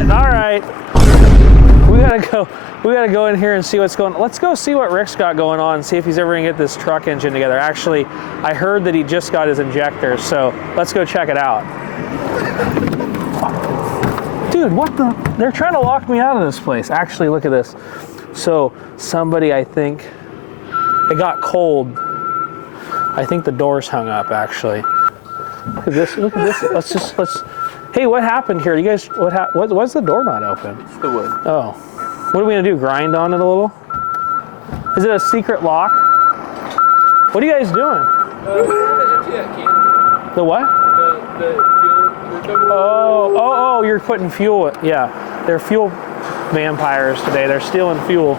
shit. All right. We gotta go in here and see what's going on. Let's go see what Rick's got going on and see if he's ever gonna get this truck engine together. Actually, I heard that he just got his injector, so let's go check it out. Dude, what the? They're trying to lock me out of this place. Actually, look at this. So somebody, I think, it got cold. I think the door's hung up, actually. Look at this, look at this. Let's, hey, what happened here? You guys, why's the door not open? It's the wood. Oh. What are we gonna do, grind on it a little? Is it a secret lock? What are you guys doing? We're trying to empty that can. The what? The fuel. Oh, you're putting fuel in. Yeah, they're fuel vampires today. They're stealing fuel.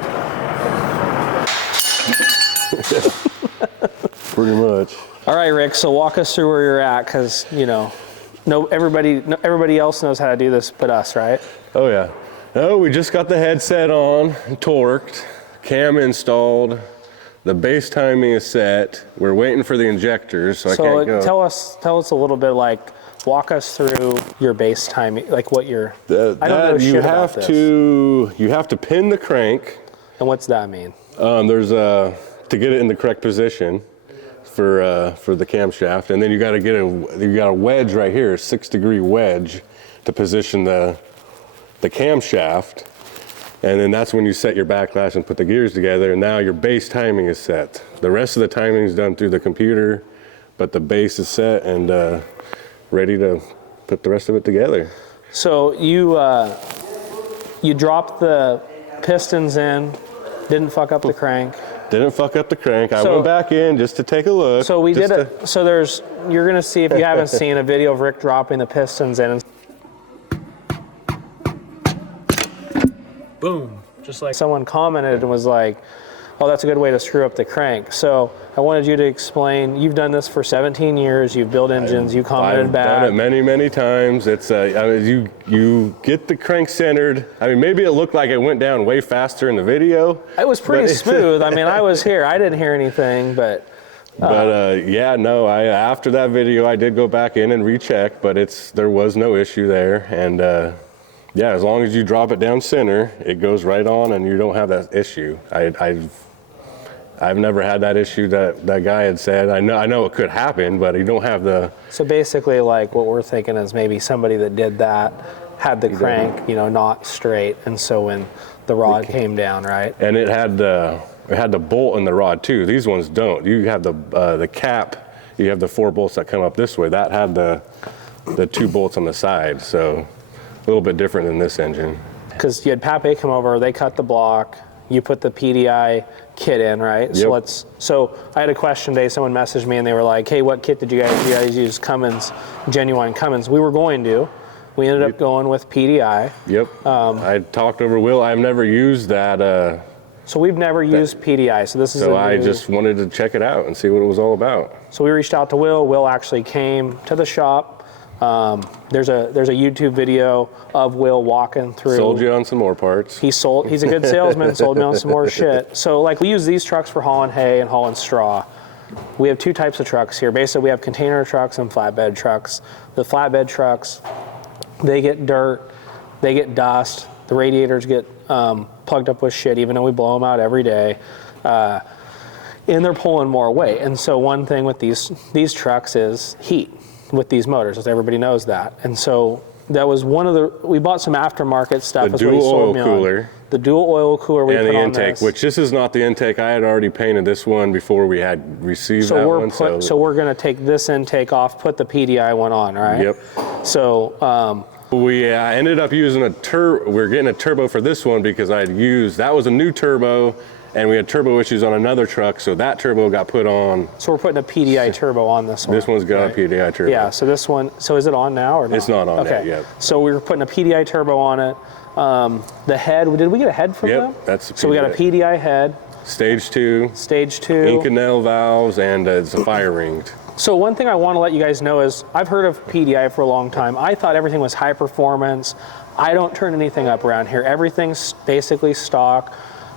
Pretty much. All right, Rick, so walk us through where you're at, because, you know, everybody else knows how to do this but us, right? Oh yeah. Oh, we just got the headset on, torqued, cam installed, the base timing is set. We're waiting for the injectors, so I can't go. Tell us a little bit, like, walk us through your base timing, like what you're. I don't know shit about this. You have to pin the crank. And what's that mean? There's to get it in the correct position for the camshaft, and then you got a wedge right here, a 6-degree wedge, to position the camshaft, and then that's when you set your backlash and put the gears together, and now your base timing is set. The rest of the timing is done through the computer, but the base is set and ready to put the rest of it together. So you dropped the pistons in, didn't fuck up the crank. Didn't fuck up the crank. I went back in just to take a look. So we did it. So you're gonna see, if you haven't seen a video of Rick dropping the pistons in. Boom. Just like someone commented and was like, oh, that's a good way to screw up the crank. So I wanted you to explain, you've done this for 17 years, you've built engines, you commented back. I've done it many, many times. It's, I mean, you get the crank centered. I mean, maybe it looked like it went down way faster in the video. It was pretty smooth. I mean, I was here, I didn't hear anything, but. Yeah, no, after that video, I did go back in and recheck, but there was no issue there. And yeah, as long as you drop it down center, it goes right on and you don't have that issue. I've never had that issue that guy had said. I know it could happen, but you don't have the. So basically, like, what we're thinking is maybe somebody that did that had the crank, not straight, and so when the rod came down, right? And it had the bolt in the rod too. These ones don't. You have the cap. You have the 4 bolts that come up this way. That had the 2 bolts on the side. So a little bit different than this engine. Because you had Pape come over. They cut the block. You put the PDI kit in, right? Yep. So I had a question today. Someone messaged me and they were like, "Hey, what kit did you guys use? Cummins, genuine Cummins." We were going to. We ended up going with PDI. Yep. I talked over Will. I've never used that. So we've never used PDI. So this is. So I just wanted to check it out and see what it was all about. So we reached out to Will. Will actually came to the shop. There's a YouTube video of Will walking through. Sold you on some more parts. He's a good salesman, sold me on some more shit. So like, we use these trucks for hauling hay and hauling straw. We have 2 types of trucks here. Basically, we have container trucks and flatbed trucks. The flatbed trucks, they get dirt, they get dust, the radiators get plugged up with shit, even though we blow them out every day. And they're pulling more weight. And so one thing with these trucks is heat with these motors, as everybody knows that. And so that was we bought some aftermarket stuff. The dual oil cooler. The dual oil cooler we put on this. And the intake, which this is not the intake. I had already painted this one before we had received that one. So we're gonna take this intake off, put the PDI one on, right? Yep. So we ended up using we're getting a turbo for this one because that was a new turbo, and we had turbo issues on another truck, so that turbo got put on. So we're putting a PDI turbo on this one. This one's got a PDI turbo. Yeah, so this one, is it on now or not? It's not on yet. So we were putting a PDI turbo on it. The head, did we get a head from them? Yep, that's a PDI. So we got a PDI head. Stage 2. Inconel valves, and it's a fire ringed. So one thing I want to let you guys know is, I've heard of PDI for a long time. I thought everything was high performance. I don't turn anything up around here. Everything's basically stock.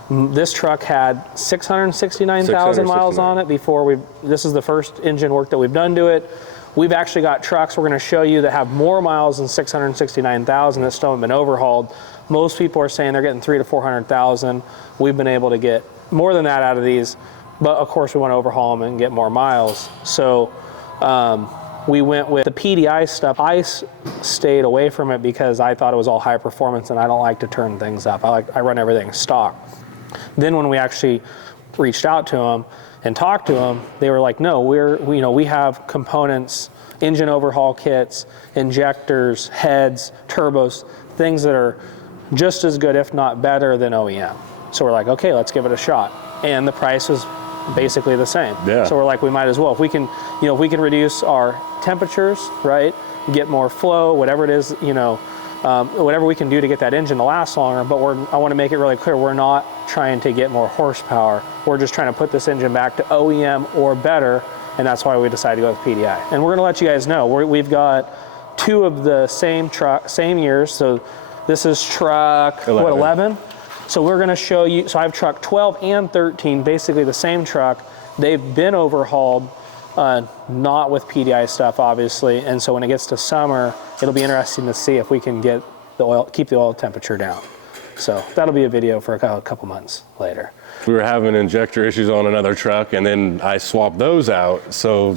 This truck had 669,000 miles on it before this is the first engine work that we've done to it. We've actually got trucks we're going to show you that have more miles than 669,000 that still haven't been overhauled. Most people are saying they're getting 300,000 to 400,000. We've been able to get more than that out of these, but of course we want to overhaul them and get more miles. So we went with the PDI stuff. I stayed away from it because I thought it was all high performance, and I don't like to turn things up. I run everything stock. Then when we actually reached out to them and talked to them, they were like, no, we have components, engine overhaul kits, injectors, heads, turbos, things that are just as good, if not better, than OEM. So we're like, okay, let's give it a shot. And the price was basically the same. Yeah. So we're like, we might as well. If we can, if we can reduce our temperatures, right, get more flow, whatever it is, whatever we can do to get that engine to last longer. But I want to make it really clear, we're not trying to get more horsepower. We're just trying to put this engine back to OEM or better, and that's why we decided to go with PDI. And we're going to let you guys know, we've got 2 of the same years. So this is truck 11. So we're going to show you, so I have truck 12 and 13, basically the same truck. They've been overhauled, not with PDI stuff, obviously. And so when it gets to summer, it'll be interesting to see if we can get keep the oil temperature down. So that'll be a video for a couple months later. We were having injector issues on another truck, and then I swapped those out. So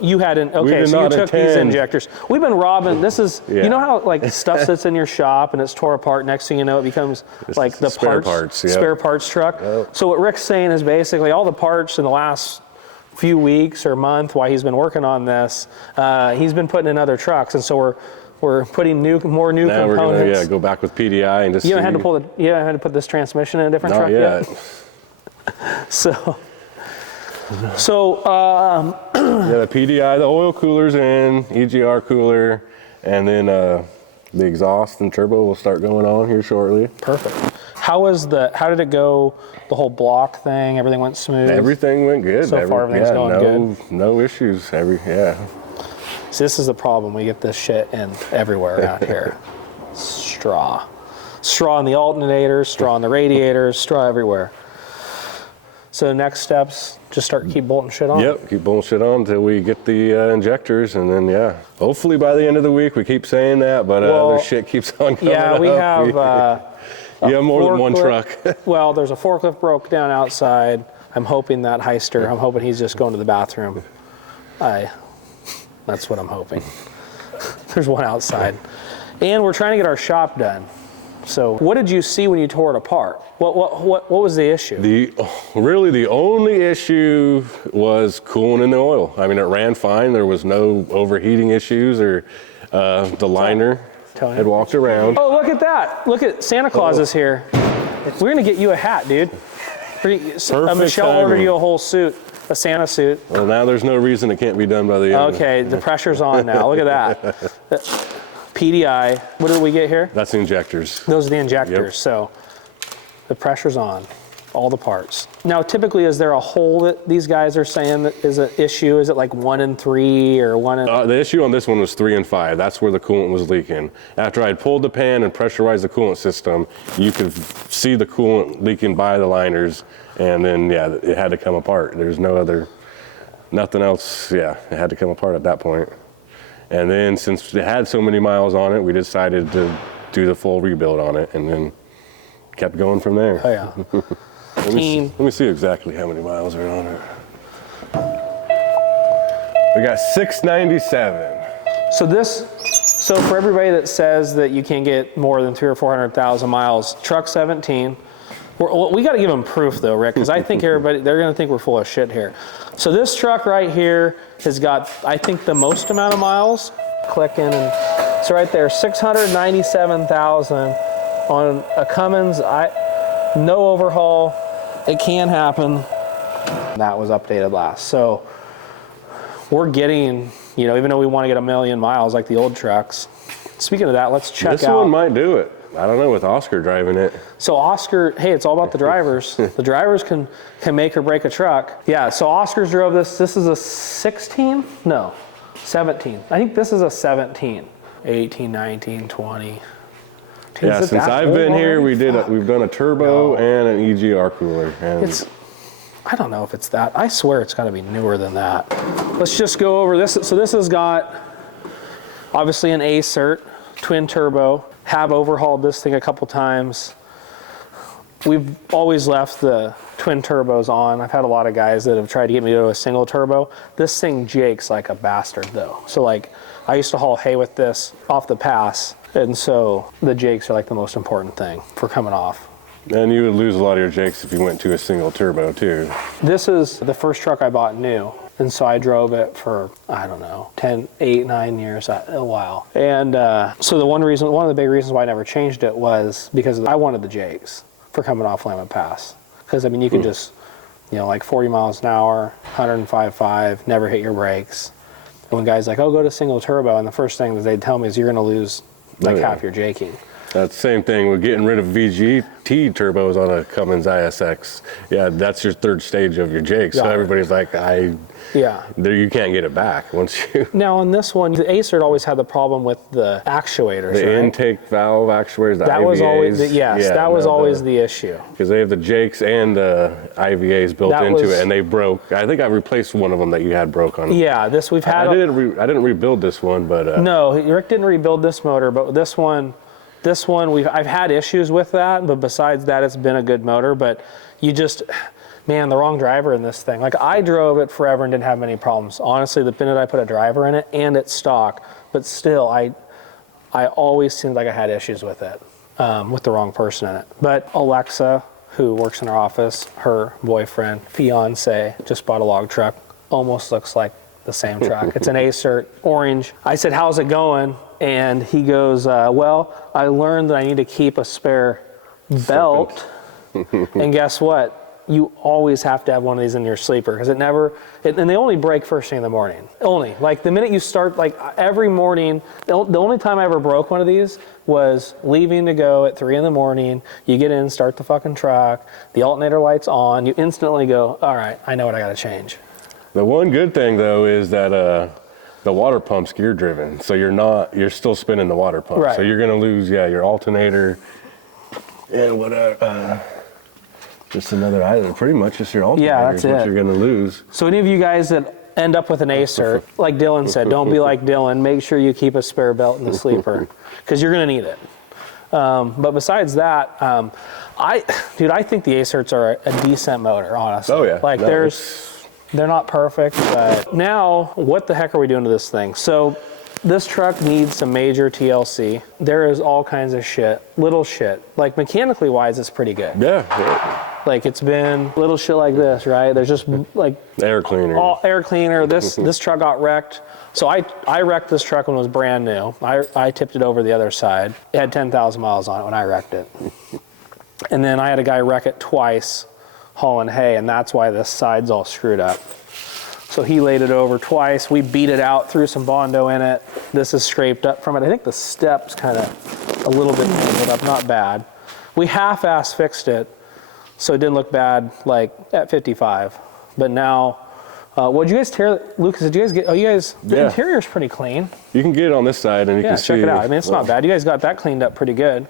you had okay, so you took these injectors. We've been robbing, this is, you know how like stuff sits in your shop and it's tore apart, next thing you know it becomes like the spare parts truck. Yep. So what Rick's saying is basically all the parts in the last few weeks or month while he's been working on this, he's been putting in other trucks, and so we're putting more new now components. We're gonna go back with PDI and just. You haven't had to put this transmission in a different truck yet. So yeah, the PDI, the oil cooler's in, EGR cooler, and then the exhaust and turbo will start going on here shortly. Perfect. How did it go? The whole block thing, everything went smooth? Everything went good. So far, everything's going good. No issues. So this is the problem. We get this shit in everywhere around here. Straw in the alternators, straw in the radiators, straw everywhere. So next steps, just keep bolting shit on. Yep, keep bolting shit on until we get the injectors, and then hopefully by the end of the week, we keep saying that, but other shit keeps on coming up. We have you have more than one truck. Well, there's a forklift broke down outside. I'm hoping that Heister, I'm hoping he's just going to the bathroom. That's what I'm hoping. There's one outside. And we're trying to get our shop done. So what did you see when you tore it apart? What was the issue? Really the only issue was cooling in the oil. I mean, it ran fine. There was no overheating issues, or the liner had walked around. Oh, look at that. Look at Santa Claus is here. We're going to get you a hat, dude. Michelle ordered you a whole suit, a Santa suit. Well, now there's no reason it can't be done by the end. Okay, the pressure's on now. Look at that. PDI. What did we get here? That's the injectors. Those are the injectors. Yep. So the pressure's on all the parts. Now, typically, is there a hole that these guys are saying that is an issue? Is it like 1 in 3 or 1 in? The issue on this one was 3 and 5. That's where the coolant was leaking. After I pulled the pan and pressurized the coolant system, you could see the coolant leaking by the liners, and then it had to come apart. There's nothing else. Yeah, it had to come apart at that point. And then since it had so many miles on it, we decided to do the full rebuild on it, and then kept going from there. Oh yeah. Let me see exactly how many miles are on it. We got 697. So for everybody that says that you can't get more than 300,000 or 400,000 miles, truck 17. We got to give them proof though, Rick, because I think they're going to think we're full of shit here. So this truck right here has got, I think, the most amount of miles. Click in, and it's right there, 697,000 on a Cummins. No overhaul. It can happen. That was updated last. So we're getting, even though we want to get 1 million miles like the old trucks. Speaking of that, let's check out. This one might do it. I don't know, with Oscar driving it. So Oscar, hey, it's all about the drivers. The drivers can make or break a truck. Yeah, so Oscar's drove this. This is a 16? No, 17. I think this is a 17. 18, 19, 20. Yeah, since I've been here, we've done a turbo and an EGR cooler. And I don't know if it's that. I swear it's got to be newer than that. let's just go over this. So this has got obviously an A-cert, twin turbo. Have overhauled this thing a couple times. We've always left the twin turbos on. I've had a lot of guys that have tried to get me to a single turbo. This thing jakes like a bastard though. So like I used to haul hay with this off the pass, and so the jakes are like the most important thing for coming off. And you would lose a lot of your jakes if you went to a single turbo too. This is the first truck I bought new. And so I drove it for, I don't know, 10, 8, 9 years, a while. And so one of the big reasons why I never changed it was because I wanted the jakes for coming off Lambert Pass. Because I mean, you can just, you know, like 40 miles an hour, 105.5, never hit your brakes. And when guys like, oh, go to single turbo, and the first thing that they'd tell me is you're going to lose like half your jaking. That's the same thing with getting rid of VGT turbos on a Cummins ISX. Yeah, that's your third stage of your jake. So everybody's like, there you can't get it back once you. Now on this one, the A-cert always had the problem with the actuators. The intake valve actuators, the that IVAs. Was always that was always the issue. Because they have the jakes and the IVAs built into it, and they broke. I think I replaced one of them that you had broke on. Yeah, this we've had. I didn't rebuild this one, but no, Rick didn't rebuild this motor, but this one I've had issues with that, but besides that, it's been a good motor. But you just, man, the wrong driver in this thing. Like I drove it forever and didn't have many problems. Honestly, the minute I put a driver in it, and it's stock, but still, I always seemed like I had issues with it, with the wrong person in it. But Alexa, who works in our office, her boyfriend, fiance, just bought a log truck. Almost looks like the same truck. It's an A-cert, orange. I said, how's it going? And he goes, well, I learned that I need to keep a spare belt. And guess what? You always have to have one of these in your sleeper because and they only break first thing in the morning. Only. Like the minute you start, like every morning, the only time I ever broke one of these was leaving to go at 3 in the morning. You get in, start the fucking truck, the alternator light's on, you instantly go, all right, I know what I got to change. The one good thing though is that the water pump's gear driven, so you're still spinning the water pump. Right. So you're gonna lose, your alternator and whatever. Just another item, pretty much just your alternator. Yeah, that's is what it. You're gonna lose. So any of you guys that end up with an A-cert, like Dylan said, don't be like Dylan. Make sure you keep a spare belt in the sleeper because you're gonna need it. But besides that, I think the A-certs are a decent motor, honestly. Oh yeah. Like they're not perfect, but now what the heck are we doing to this thing? So this truck needs some major TLC. There is all kinds of shit, little shit. Like mechanically wise, it's pretty good. Yeah. Like it's been little shit like this, right? There's just like air cleaner. All air cleaner. This truck got wrecked. So I wrecked this truck when it was brand new. I tipped it over the other side. It had 10,000 miles on it when I wrecked it. And then I had a guy wreck it twice hauling hay, and that's why this side's all screwed up. So he laid it over twice. We beat it out, threw some Bondo in it. This is scraped up from it. I think the step's kind of a little bit tangled up, not bad. We half-ass fixed it, so it didn't look bad like at 55. But now, what'd you guys tear, Lucas, did you guys get, the interior's pretty clean. You can get it on this side and you can see. Yeah, check it out. I mean, it's not bad. You guys got that cleaned up pretty good.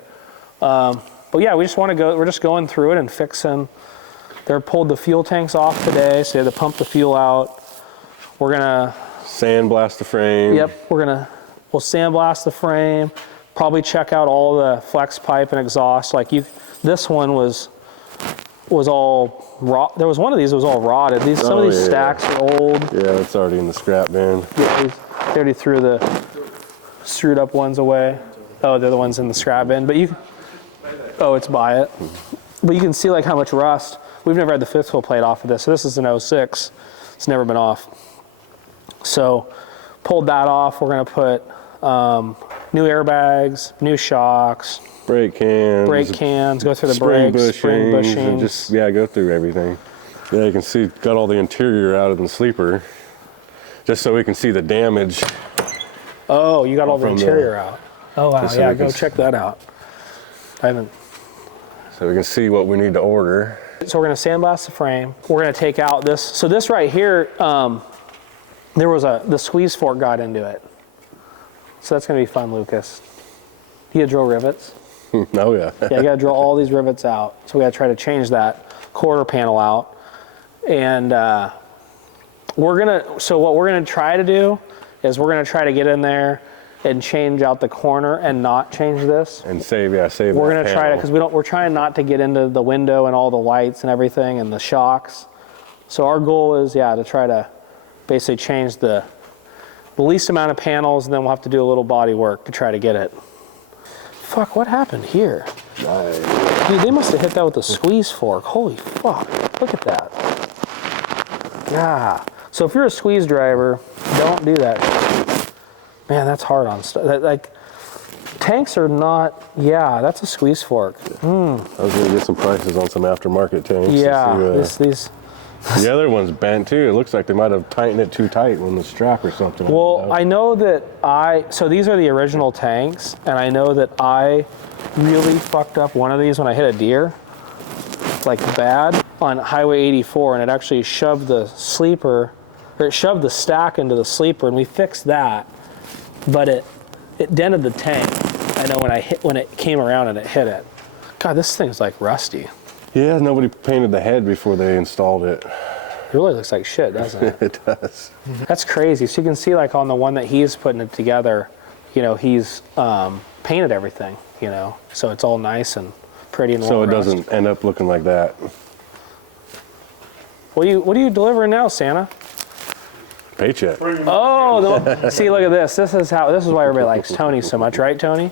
But yeah, we're just going through it and fixing. They pulled the fuel tanks off today, so they had to pump the fuel out. We're gonna sandblast the frame. Yep, we'll sandblast the frame. Probably check out all the flex pipe and exhaust. This one was all rot. There was one of these that was all rotted. Some of these stacks are old. Yeah, it's already in the scrap bin. Yeah, they already threw the screwed up ones away. Oh, they're the ones in the scrap bin. But it's by it. But you can see like how much rust. We've never had the fifth wheel plate off of this. So this is an 06. It's never been off. So pulled that off. We're gonna put new airbags, new shocks, brake cans, go through the brakes, spring bushings, and just go through everything. Yeah, you can see got all the interior out of the sleeper, just so we can see the damage. Oh, you got all the interior out. Oh wow, so yeah, go check that out. I haven't. So we can see what we need to order. So we're gonna sandblast the frame. We're gonna take out this. So this right here, there was the squeeze fork got into it. So that's gonna be fun, Lucas. You gotta drill rivets. Oh yeah. Yeah, you gotta drill all these rivets out. So we gotta try to change that quarter panel out. And So what we're gonna try to do is we're gonna try to get in there and change out the corner and not change this. And save. We're gonna try to, because we're trying not to get into the window and all the lights and everything and the shocks. So our goal is, to try to basically change the least amount of panels, and then we'll have to do a little body work to try to get it. Fuck, what happened here? Nice. Dude, they must have hit that with a squeeze fork. Holy fuck, look at that. Yeah. So if you're a squeeze driver, don't do that. Man, that's hard on stuff. Like, tanks are not, that's a squeeze fork. I was gonna get some prices on some aftermarket tanks. Yeah, these. The other one's bent too. It looks like they might have tightened it too tight on the strap or something. Well, I know that so these are the original tanks, and I know that I really fucked up one of these when I hit a deer, like bad, on Highway 84, and it actually shoved the sleeper, or it shoved the stack into the sleeper, and we fixed that, but it dented the tank. I know when it came around and it hit it. God, this thing's like rusty. Yeah, nobody painted the head before they installed it. It really looks like shit, doesn't it? It does. That's crazy. So you can see, like, on the one that he's putting it together, he's painted everything, so it's all nice and pretty and so it doesn't end up looking like that. What are you delivering now, Santa? Paycheck. Oh, see, look at this. This is why everybody likes Tony so much, right, Tony?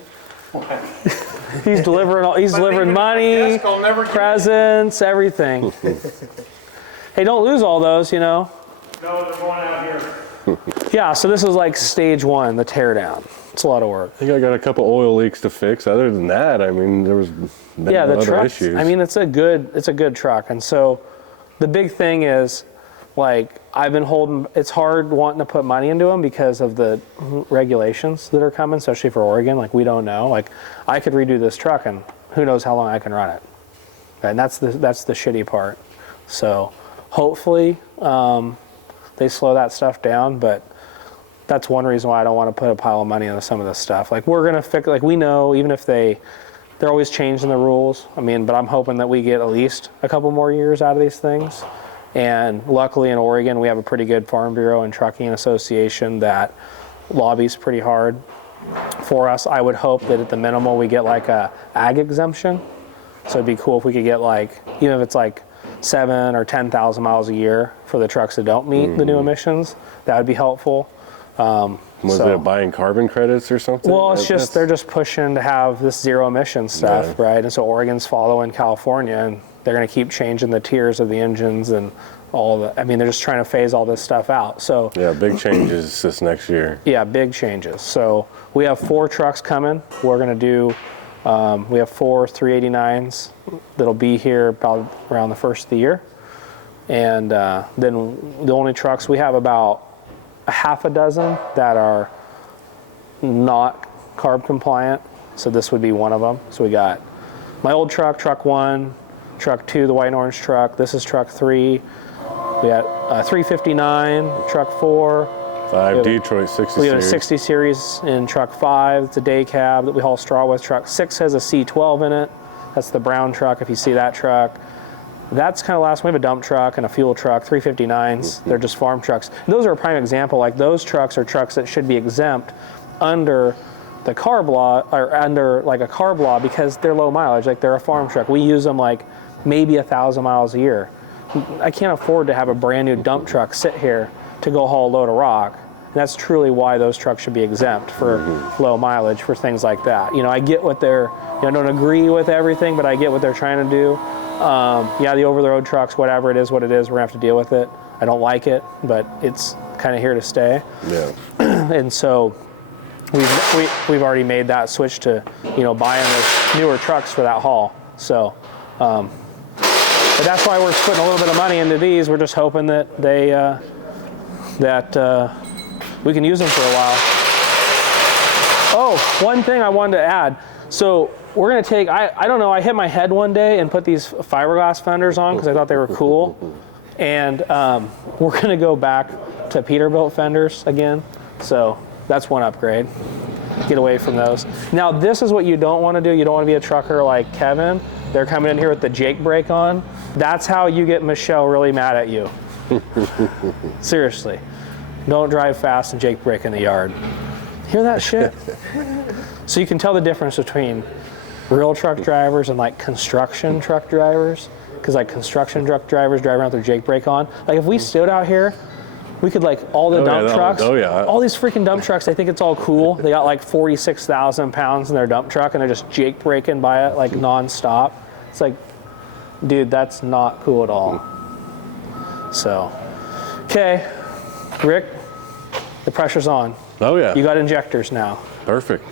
He's delivering money, presents, everything. Hey, don't lose all those, No, they're going out here. Yeah, so this is like stage one, the teardown. It's a lot of work. I think I got a couple oil leaks to fix. Other than that, I mean, there was the other truck. issues. I mean, it's a good truck, and so the big thing is, like, it's hard wanting to put money into them because of the regulations that are coming, especially for Oregon. Like, we don't know. Like, I could redo this truck and who knows how long I can run it. And that's the shitty part. So hopefully they slow that stuff down, but that's one reason why I don't want to put a pile of money into some of this stuff. Like, we're going to fix, like, we know, even if they're always changing the rules. I mean, but I'm hoping that we get at least a couple more years out of these things. And luckily in Oregon, we have a pretty good Farm Bureau and Trucking Association that lobbies pretty hard for us. I would hope that at the minimum we get like a ag exemption. So it'd be cool if we could get, like, even if it's like 7,000 or 10,000 miles a year for the trucks that don't meet the new emissions. That would be helpful. Was it buying carbon credits or something? Well, it's just they're just pushing to have this zero emission stuff, right? And so Oregon's following California, and they're going to keep changing the tiers of the engines and all the. I mean, they're just trying to phase all this stuff out. So yeah, big changes this next year. Yeah, big changes. So we have 4 trucks coming. We're going to do. We have 4 389s that'll be here about around the first of the year, and then the only trucks we have about a half a dozen that are not carb compliant. So this would be one of them. So we got my old truck, truck 1, truck 2, the white and orange truck. This is truck 3. We got a 359, truck 4. 5 Detroit 60 we have a series. 60 series in truck 5. It's a day cab that we haul straw with. Truck 6 has a C12 in it. That's the brown truck, if you see that truck. That's kind of last. We have a dump truck and a fuel truck, 359s. They're just farm trucks. Those are a prime example. Like, those trucks are trucks that should be exempt under the carb law, or under like a carb law, because they're low mileage. Like, they're a farm truck. We use them like maybe 1,000 miles a year. I can't afford to have a brand new dump truck sit here to go haul a load of rock. And that's truly why those trucks should be exempt for low mileage, for things like that. I get what they're, I don't agree with everything, but I get what they're trying to do. The over-the-road trucks, whatever it is, what it is, we're gonna have to deal with it. I don't like it, but it's kind of here to stay. Yeah. And so we've already made that switch to, buying those newer trucks for that haul. So, but that's why we're putting a little bit of money into these. We're just hoping that we can use them for a while. Oh, one thing I wanted to add. So we're gonna take, I don't know, I hit my head one day and put these fiberglass fenders on because I thought they were cool. And we're gonna go back to Peterbilt fenders again. So that's one upgrade. Get away from those. Now, this is what you don't wanna do. You don't wanna be a trucker like Kevin. They're coming in here with the Jake brake on. That's how you get Michelle really mad at you. Seriously, don't drive fast and Jake brake in the yard. Hear that shit? So you can tell the difference between real truck drivers and like construction truck drivers. Because like construction truck drivers drive around with their Jake brake on. Like if we stood out here, we could like all the dump trucks, all these freaking dump trucks, they think it's all cool. They got like 46,000 pounds in their dump truck and they're just Jake braking by it like nonstop. It's like, dude, that's not cool at all. So, okay, Rick, the pressure's on. Oh yeah. You got injectors now. Perfect.